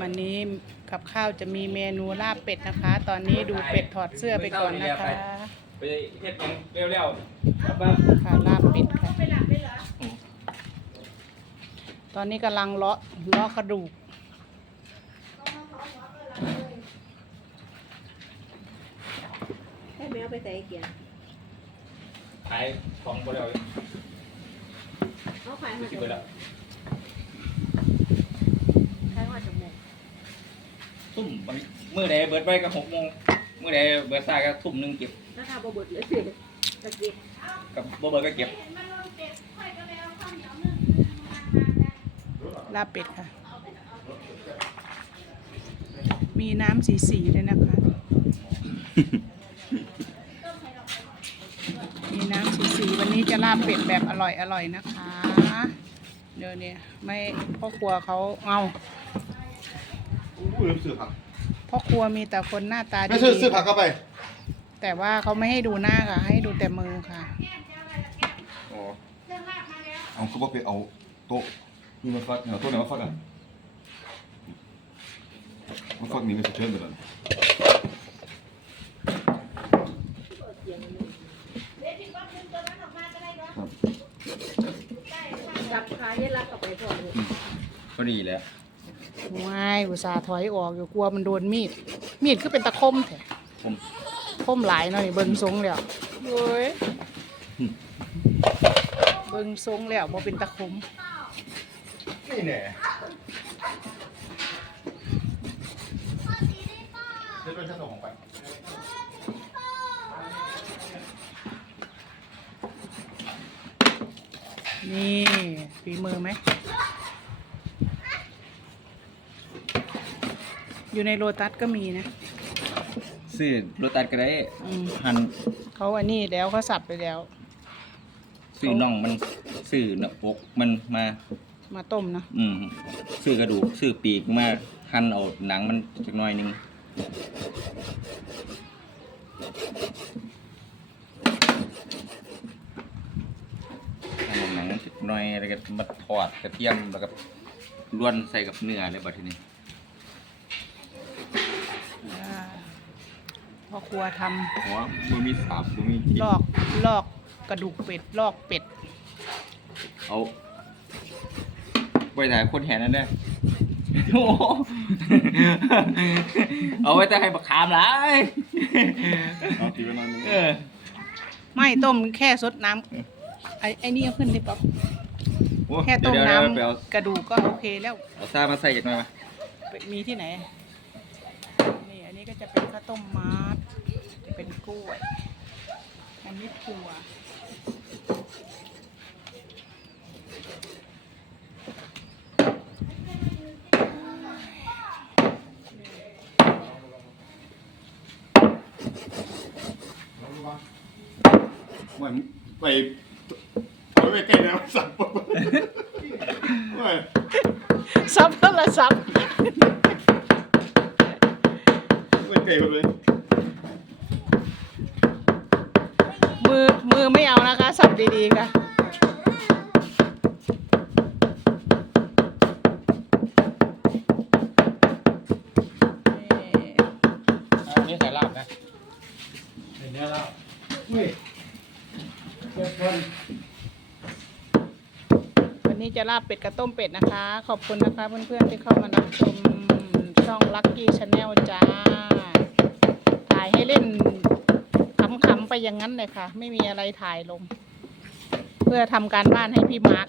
วันนี้กับข้าวจะมีเมนูลาบเป็ดนะคะ ตอนนี้ดูเป็ดถอดเสื้อไปก่อนนะคะ ไปเฮ็ดหยังเร็วๆครับบ้างค่ะลาบเป็ดค่ะ ตอนนี้กำลังเลาะเลาะกระดูก ให้แมวไปใส่เกียร์ขายของบ่แล้วเอาขายไปมาสิจเบิดแล้ว ขายมาจมูก ทุ่มไปมื้อใดเบิดไปก็6โมงมื้อใดเบิดซ่าก็ทุ่มหนึงเก็บราคาบ่เบิดเลยสิตะกี้กับบ่เบิดก็เก็บลาบเป็ดค่ะ มีน้ำสีสีๆเลยนะคะ มีน้ำสีสีๆวันนี้จะลาบเป็ดแบบอร่อยอร่อยๆนะคะ เดี๋ยวนี้ไม่พ่อครัวเขาเอา อู้ลืมซื้อผักพ่อครัวมีแต่คนหน้าตาไม่ดีซื้อซื้อผักเข้าไปๆแต่ว่าเขาไม่ให้ดูหน้าค่ะ ให้ดูแต่มือค่ะอ๋อเอาเขาบอกไปเอาโต๊ะนี่มาฟัดเอาโต๊ะไหนมาฟัดอะมาฟัดนี่ไม่ใช่เชิญไปแล้วรับขายได้รับกลับไปพอเลยพอดีแล้ว ว้ายอุตส่าห์ถอยออกอยู่กลัวมันโดนมีด มีดคือเป็นตะคมแท้ผมคมหลายเนาะนี่เบิ่งทรงแล้วเว้ยเบิ่งทรงแล้วบ่เป็นตะคม นี่แน่เดี๋ยวเป็นชั้นสองของไป นี่ฝีมือไหม อยู่ในโลตัสก็มีนะซื้อรถตัดก็ได้อืมหั่นเขาอันนี้แล้วเขาสับไปแล้ว ซื้อน่องมันซื้อหน้าปกมันมา มาต้มเนาะอืมซื้อกระดูกซื้อปีกมาหั่นเอาหนังมันจักหน่อยหนึงหั่นหนังจักหน่อยแล้วก็มาทอดกระเทียมแล้วก็ล้วนใส่กับเนื้อเลยบัดทีนี้อ่า พ่อครัวทำหัวบ่มีสาบบ่มีกินลอกลอกกระดูกเป็ดลอกเป็ด เอาไว้ถ่ายคนแห่นั่นได้อโอ้โหเอาไว้แต่ให้บักขามหลายเอาตีไปนอนนึงเออไม่ต้มแค่ซดน้ำไอ้ไอ้นี่เอาขึ้นดิป๊อปโอ้แค่ต้มเดี๋ยวน้เดี๋ยวไปเอาำกระดูกก็โอเคแล้วเอาซ่ามาใส่จากหน่อยมามีที่ไหน นี่อันนี้ก็จะเป็นข้าวต้มมัดจะเป็นกล้วย อันนี้ถั่วไม่ไปเอาไปใกล้แล้วสั่งปุ๊บไม่ซับโทรศัพท์ ไม่ใกล้เลยมือมือไม่เอานะคะ สับดีๆค่ะนี่อันนี้ใส่ลาบนะวันนี้จะลาบเป็ดกับต้มเป็ดนะคะ ขอบคุณนะคะเพื่อนๆที่เข้ามารับชม ช่องลักกี้ชาแนลจ้า ถ่ายให้เล่นขำๆไปอย่างนั้นเลยค่ะ ไม่มีอะไรถ่ายลง เพื่อทำการบ้านให้พี่มาร์ค